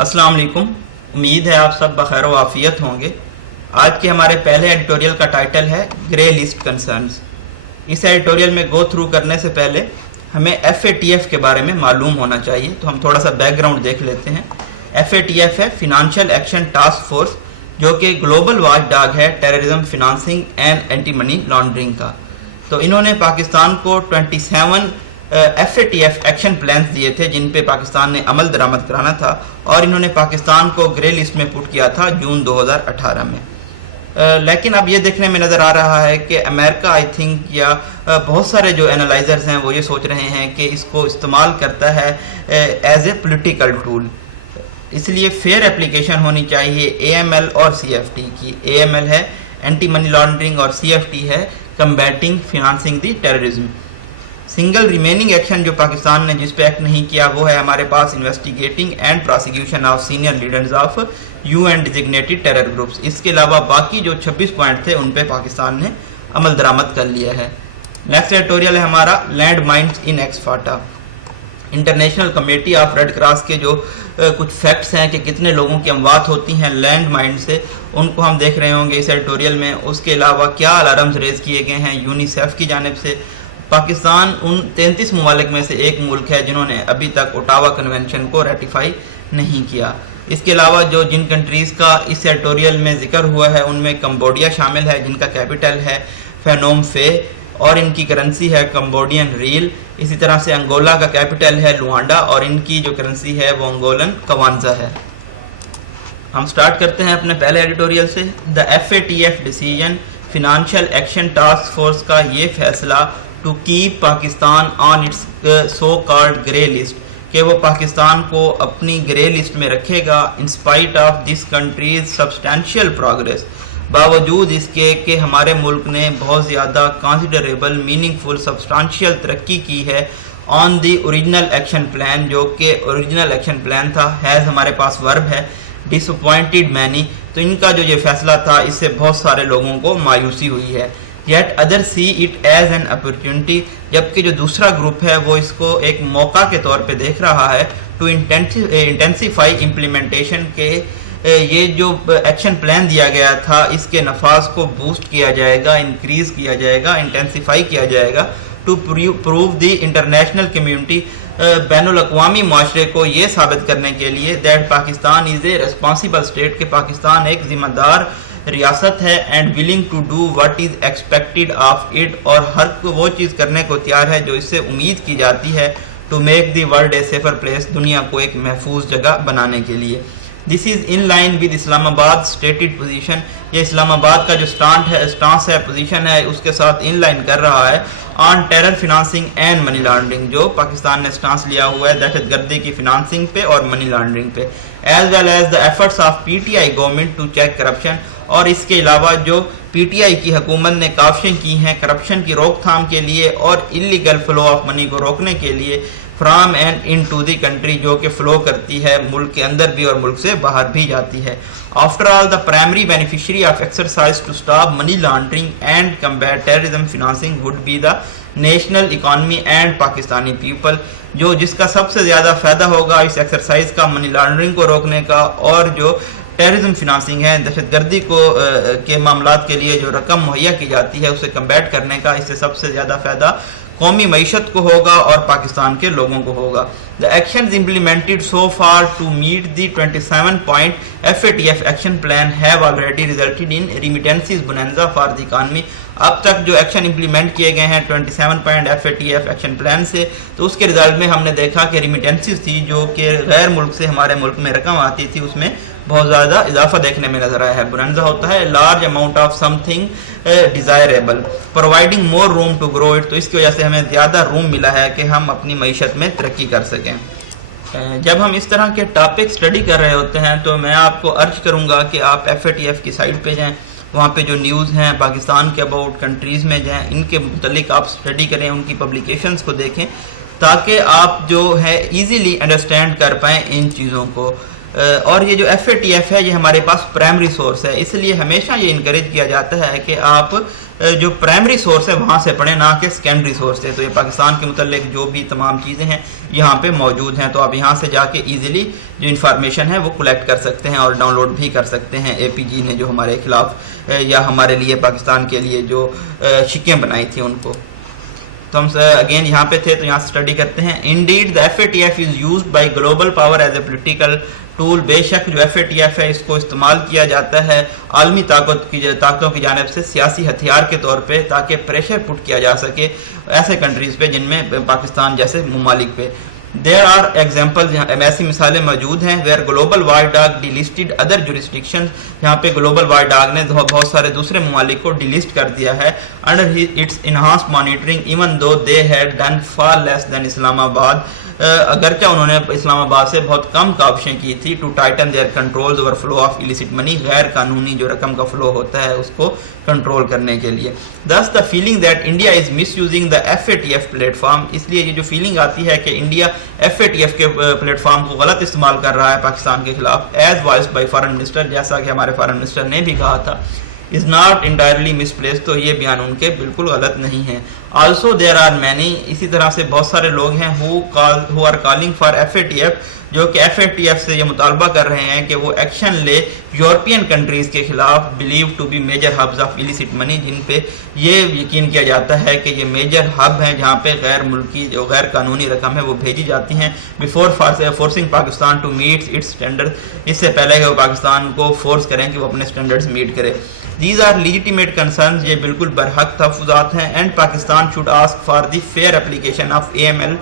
السلام علیکم، امید ہے آپ سب بخیر و عافیت ہوں گے۔ آج کے ہمارے پہلے ایڈیٹوریل کا ٹائٹل ہے گرے لسٹ کنسرنز۔ اس ایڈیٹوریل میں گو تھرو کرنے سے پہلے ہمیں FATF کے بارے میں معلوم ہونا چاہیے، تو ہم تھوڑا سا بیک گراؤنڈ دیکھ لیتے ہیں۔ FATF ہے فنانشل ایکشن ٹاسک فورس، جو کہ گلوبل واچ ڈاگ ہے terrorism financing and anti money laundering کا۔ تو انہوں نے پاکستان کو 27 FATF ایکشن پلانز دیے تھے جن پہ پاکستان نے عمل درآمد کرانا تھا، اور انہوں نے پاکستان کو گرے لسٹ میں پٹ کیا تھا جون 2018 میں۔ لیکن اب یہ دیکھنے میں نظر آ رہا ہے کہ امریکہ آئی تھنک یا بہت سارے جو اینالائزرز ہیں وہ یہ سوچ رہے ہیں کہ اس کو استعمال کرتا ہے ایز اے پولیٹیکل ٹول۔ اس لیے فیئر اپلیکیشن ہونی چاہیے AML اور CFT کی۔ AML ہے اینٹی منی لانڈرنگ اور CFT ہے کمبیٹنگ فنانسنگ دی ٹیررزم۔ سنگل ریمیننگ ایکشن جو پاکستان نے جس پہ ایکٹ نہیں کیا وہ ہے ہمارے پاس investigating and prosecution of senior leaders of UN designated terror groups. اس کے علاوہ باقی جو 26 پوائنٹ تھے ان پہ پاکستان نے عمل درآمد کر لیا ہے۔ نیکسٹ ایڈیٹوریل ہے ہمارا land mines in ex FATA. International Committee of Red Cross کے جو کچھ فیکٹس ہیں کہ کتنے لوگوں کی اموات ہوتی ہیں لینڈ مائن سے، ان کو ہم دیکھ رہے ہوں گے اس ایڈیٹوریل میں۔ اس کے علاوہ کیا الارمز ریز کیے گئے ہیں UNICEF کی جانب سے۔ پاکستان ان 33 ممالک میں سے ایک ملک ہے جنہوں نے ابھی تک اوٹاوا کنونشن کو ریٹیفائی نہیں کیا۔ اس کے علاوہ جو جن کنٹریز کا اس ایڈیٹوریل میں ذکر ہوا ہے ان میں کمبوڈیا شامل ہے جن کا کیپٹل ہے فینوم فے اور ان کی کرنسی ہے کمبوڈین ریل۔ اسی طرح سے انگولا کا کیپٹل ہے لوانڈا اور ان کی جو کرنسی ہے وہ انگولن کوانزا ہے۔ ہم سٹارٹ کرتے ہیں اپنے پہلے ایڈیٹوریل سے۔ The FATF decision, Financial Action Task Force کا یہ فیصلہ to keep Pakistan on its so called grey list, کہ وہ پاکستان کو اپنی گرے لسٹ میں رکھے گا in spite of this country's substantial progress, باوجود اس کے کہ ہمارے ملک نے بہت زیادہ کنسیڈریبل میننگ فل سبسٹانشیل ترقی کی ہے آن دی اوریجنل ایکشن پلان، جو کہ اوریجنل ایکشن پلان تھا۔ ہیز ہمارے پاس ورب ہے، ڈس اپوائنٹڈ مینی، تو ان کا جو یہ فیصلہ تھا اس سے بہت سارے لوگوں کو مایوسی ہوئی ہے۔ Yet other see it as an opportunity, جبکہ جو دوسرا گروپ ہے وہ اس کو ایک موقع کے طور پہ دیکھ رہا ہے ٹو انٹینسیفائی امپلیمنٹیشن، کے یہ جو ایکشن پلان دیا گیا تھا اس کے نفاذ کو بوسٹ کیا جائے گا، انکریز کیا جائے گا، انٹینسیفائی کیا جائے گا to prove the international community, بین الاقوامی معاشرے کو یہ ثابت کرنے کے لیے that Pakistan is a responsible state, کہ پاکستان ایک ذمہ دار ریاست ہے، and willing to do what is expected of it, اور ہر وہ چیز کرنے کو تیار ہے جو اس سے امید کی جاتی ہے to make the world a safer place, دنیا کو ایک محفوظ جگہ بنانے کے لیے۔ دس از ان لائن ود اسلام آباد اسٹیٹڈ پوزیشن، یہ اسلام آباد کا جو اسٹانس ہے پوزیشن ہے اس کے ساتھ ان لائن کر رہا ہے on terror financing and money laundering, جو پاکستان نے اسٹانس لیا ہوا ہے دہشت گردی کی فنانسنگ پہ اور منی لانڈرنگ پہ، as well as the efforts of PTI government to check corruption, اور اس کے علاوہ جو PTI کی حکومت نے کاوشیں کی ہیں کرپشن کی روک تھام کے لیے اور انلیگل فلو آف منی کو روکنے کے لیے from and into the country, جو کہ فلو کرتی ہے ملک کے اندر بھی اور ملک سے باہر بھی جاتی ہے۔ After all the primary beneficiary of exercise to stop money laundering and combat terrorism financing would be the national economy and Pakistani people, جو جس کا سب سے زیادہ فائدہ ہوگا اس ایکسرسائز کا منی لانڈرنگ کو روکنے کا، اور جو ٹیررزم فنانسنگ ہے دہشت گردی کو کے معاملات کے لیے جو رقم مہیا کی جاتی ہے اسے کمبیٹ کرنے کا، اس سے سب سے زیادہ فائدہ قومی معیشت کو ہوگا اور پاکستان کے لوگوں کو ہوگا۔ The actions implemented so far to meet the 27-point FATF action plan have already resulted in remittances bonanza for the economy۔ اب تک جو ایکشن امپلیمنٹ کیے گئے ہیں 27-point FATF ایکشن پلان سے، تو اس کے رزلٹ میں ہم نے دیکھا کہ ریمیٹنسز تھی جو کہ غیر ملک سے ہمارے ملک میں رقم آتی تھی اس میں بہت زیادہ اضافہ دیکھنے میں نظر آیا ہے۔ بوننزا ہوتا ہے large amount of something desirable providing more room to grow it, تو اس کی وجہ سے ہمیں زیادہ روم ملا ہے کہ ہم اپنی معیشت میں ترقی کر سکیں۔ جب ہم اس طرح کے ٹاپک سٹڈی کر رہے ہوتے ہیں تو میں آپ کو ارج کروں گا کہ آپ FATF کی سائٹ پہ جائیں، وہاں پہ جو نیوز ہیں پاکستان کے اباؤٹ کنٹریز میں جائیں، ان کے متعلق آپ سٹڈی کریں، ان کی پبلیکیشنز کو دیکھیں، تاکہ آپ جو ہے ایزیلی انڈرسٹینڈ کر پائیں ان چیزوں کو۔ اور یہ جو FATF ہے یہ ہمارے پاس پرائمری سورس ہے، اس لیے ہمیشہ یہ انکریج کیا جاتا ہے کہ آپ جو پرائمری سورس ہے وہاں سے پڑھیں، نہ کہ سیکنڈری سورس سے. تو یہ پاکستان کے متعلق جو بھی تمام چیزیں ہیں یہاں پہ موجود ہیں، تو آپ یہاں سے جا کے ایزیلی جو انفارمیشن ہے وہ کلیکٹ کر سکتے ہیں اور ڈاؤن لوڈ بھی کر سکتے ہیں. اے پی جی نے جو ہمارے خلاف یا ہمارے لیے پاکستان کے لیے جو شکیں بنائی تھیں ان کو. تو ہم اگین یہاں پہ تھے تو یہاں سے اسٹڈی کرتے ہیں. Indeed the FATF is used by global power as a political tool. بے شک جو FATF ہے اس کو استعمال کیا جاتا ہے عالمی طاقتوں کی جانب سے سیاسی ہتھیار کے طور پہ، تاکہ پریشر پٹ کیا جا سکے ایسے کنٹریز پہ جن میں پاکستان جیسے ممالک پہ. There are examples، ایسی مثالیں موجود ہیں where global watchdog delisted other jurisdictions، یہاں پہ global watchdog نے بہت سارے دوسرے ممالک کو ڈیلسٹ کر دیا ہے under its enhanced monitoring even though they had done far less than اسلام آباد، اگرچہ انہوں نے اسلام آباد سے بہت کم کاوشیں کی تھی. To tighten their controls over flow of illicit money, غیر قانونی جو رقم کا فلو ہوتا ہے اس کو کنٹرول کرنے کے لیے. thus the feeling that India is misusing the FATF platform، اس لیے یہ جو فیلنگ آتی ہے کہ انڈیا FATF کے پلیٹ فارم کو غلط استعمال کر رہا ہے پاکستان کے خلاف، as voiced by foreign minister, جیسا کہ ہمارے فارن منسٹر نے بھی کہا تھا، is not entirely misplaced، تو یہ بیان ان کے بالکل غلط نہیں ہیں. also there are many، اسی طرح سے بہت سارے لوگ ہیں who are calling for FATF، جو کہ FATF سے یہ مطالبہ کر رہے ہیں کہ وہ ایکشن لے یورپین کنٹریز کے خلاف believed to be major hubs of illicit money، جن پہ یہ یقین کیا جاتا ہے کہ یہ میجر ہب ہیں جہاں پہ غیر ملکی جو غیر قانونی رقم ہے وہ بھیجی جاتی ہیں. before forcing Pakistan to meet its standards، اس سے پہلے کہ وہ پاکستان کو فورس کریں کہ وہ اپنے سٹینڈرڈز میٹ کرے. These are legitimate concerns، یہ بالکل برحق تحفظات ہیں. and Pakistan should ask for the fair application of AML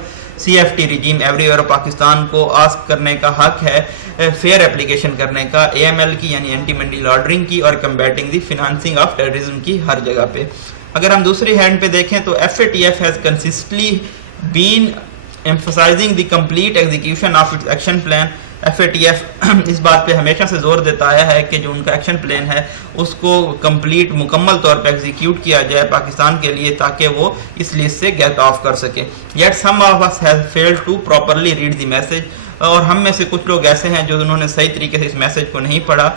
CFT regime everywhere، Pakistan کو آسک کرنے کا حق ہے فیئر اپلیکیشن کرنے کا AML کی یعنی اینٹی منی لانڈرنگ کی اور combating the financing of terrorism کی ہر جگہ پہ. اگر ہم دوسری ہینڈ پہ دیکھیں تو FATF has consistently been emphasizing the complete execution of its action plan. FATF اس بات پہ ہمیشہ سے زور دیتا آیا ہے کہ جو ان کا ایکشن پلان ہے اس کو کمپلیٹ مکمل طور پہ ایگزیکیوٹ کیا جائے پاکستان کے لیے تاکہ وہ اس لسٹ سے گیٹ آف کر سکے. yet some of us have failed to properly read the message، اور ہم میں سے کچھ لوگ ایسے ہیں جو انہوں نے صحیح طریقے سے اس میسج کو نہیں پڑھا.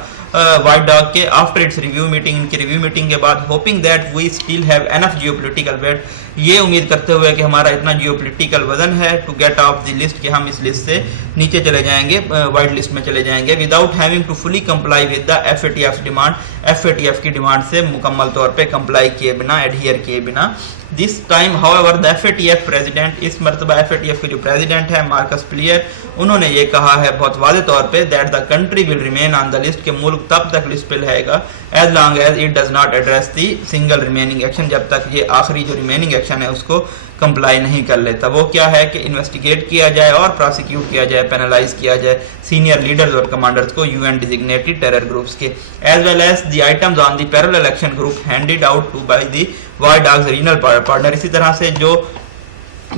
وائٹ ڈاگ کے آفٹر اٹس ریویو میٹنگ، ان کی ریویو میٹنگ کے بعد، hoping that we still have enough geopolitical weight, یہ امید کرتے ہوئے کہ ہمارا اتنا جیو پولیٹیکل وزن ہے to get off the list کہ ہم اس لسٹ سے نیچے چلے جائیں گے، وائٹ لسٹ میں چلے جائیں گے without having to fully comply with the FATF demand, FATF کی ڈیمانڈ سے مکمل طور پہ کمپلائی کیے بنا، ایڈہیئر کیے بنا. This time however the FATF president، اس مرتبہ FATF کے جو پریزیڈنٹ ہے مارکس پلیئر، انہوں نے یہ کہا ہے بہت واضح طور پہ that the country will remain on the list، کہ ملک تب تک لسٹ پہ رہے گا as long as it does not address the single remaining action، جب تک یہ آخری جو ریمیننگ ایکشن ہے اس کو کمپلائی نہیں کر لیتا. وہ کیا ہے کہ انویسٹیگیٹ کیا جائے اور پراسیکیوٹ کیا جائے، پینلائز کیا جائے سینئر لیڈرز اور کمانڈرز کو UN designated terror groups کے، as well as the items on the parallel action group handed out to by the White Dogs regional partner. اسی طرح سے جو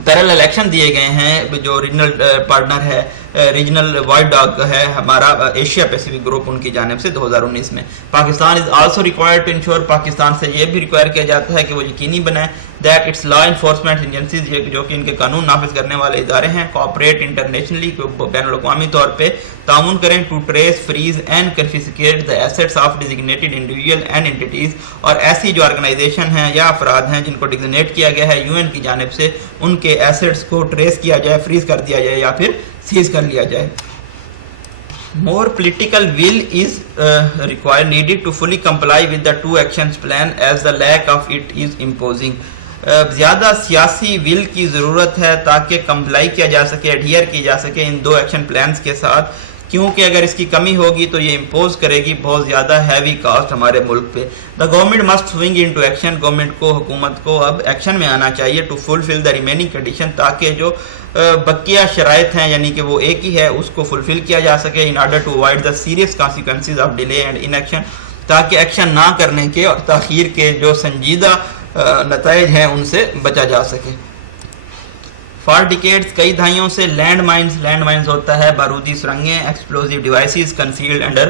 پیرالل ایکشن دیے گئے ہیں جو ریجنل پارٹنر ہے، ریجنل وائٹ ڈاگ ہے ہمارا ایشیا پیسیفک گروپ، ان کی جانب سے 2019 میں. Pakistan is also required to ensure, Pakistan سے یہ بھی ریکوائر کیا جاتا ہے کہ وہ یقینی بنائیں that its law enforcement agencies, جو کہ ان کے قانون نافذ کرنے والے ادارے ہیں، کوآپریٹ انٹرنیشنلی، بین الاقوامی طور پہ تعاون کریں to trace freeze and confiscate the assets of designated individual and entities، اور ایسی جو آرگنائزیشن ہیں یا افراد ہیں جن کو ڈیزگنیٹ کیا گیا ہے UN کی جانب سے، ان کے ایسٹس کو ٹریس کیا جائے، فریز کر دیا جائے یا پھر سیز کر لیا جائے. More political will is required needed to fully comply with the two actions plan as the lack of it is imposing. زیادہ سیاسی ول کی ضرورت ہے تاکہ کمپلائی کیا جا سکے، ایڈہیئر کی جا سکے ان دو ایکشن پلانز کے ساتھ، کیونکہ اگر اس کی کمی ہوگی تو یہ امپوز کرے گی بہت زیادہ ہیوی کاسٹ ہمارے ملک پہ. The government must swing into action, government کو، حکومت کو اب ایکشن میں آنا چاہیے to fulfil the remaining condition, تاکہ جو بقیہ شرائط ہیں یعنی کہ وہ ایک ہی ہے اس کو فلفل کیا جا سکے، in order to avoid the serious consequences of delay and inaction, تاکہ ایکشن نہ کرنے کے اور تاخیر کے جو سنجیدہ نتائج ہیں ان سے بچا جا سکے. فار ڈیکیڈز، کئی دہائیوں سے لینڈ مائنز ہوتا ہے بارودی سرنگیں، ایکسپلوزیو ڈیوائسز کنسیلڈ انڈر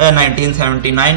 1979.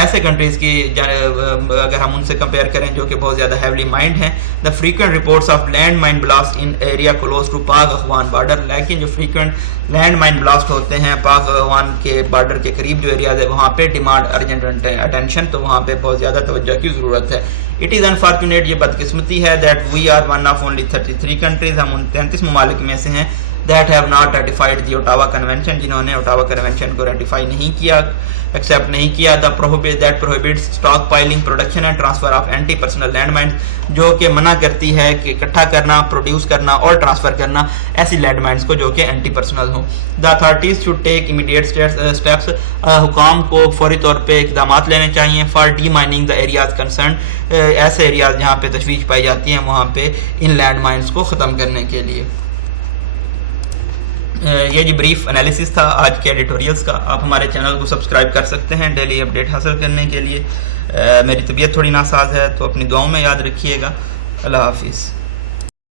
ایسے کنٹریز کی اگر ہم ان سے کمپیئر کریں جو کہ بہت زیادہ ہیولی مائنڈ ہیں. The frequent reports of land mine blast in area close to Pak Afghan border. لیکن جو فریکوینٹ لینڈ مائن بلاسٹ ہوتے ہیں پاک افغان کے بارڈر کے قریب جو ایریاز ہے وہاں پہ ڈیمانڈ ارجنٹ اٹینشن, تو وہاں پہ بہت زیادہ توجہ کی ضرورت ہے. اٹ از انفارچونیٹ, یہ بدقسمتی ہے, that we are one of only 33 countries, ہم ان 33 ممالک میں سے ہیں that have not ratified the Ottawa Convention, جنہوں نے Ottawa Convention کو ریٹیفائی نہیں کیا, ایکسیپٹ نہیں کیا. that prohibits stock piling, production and transfer of anti-personal landmines, جو کہ منع کرتی ہے کہ اکٹھا کرنا, پروڈیوس کرنا اور ٹرانسفر کرنا ایسی لینڈ مائنس کو جو کہ اینٹی پرسنل ہوں. the authorities should take immediate steps, حکام کو فوری طور پہ اقدامات لینے چاہیے for demining the areas concerned, ایسے ایریاز جہاں پہ تشویش پائی جاتی ہیں وہاں پہ ان لینڈ مائنس کو ختم کرنے کے لیے. یہ جی بریف انالیسس تھا آج کے ایڈیٹوریلز کا. آپ ہمارے چینل کو سبسکرائب کر سکتے ہیں ڈیلی اپڈیٹ حاصل کرنے کے لیے. میری طبیعت تھوڑی ناساز ہے تو اپنی دعاؤں میں یاد رکھیے گا. اللہ حافظ.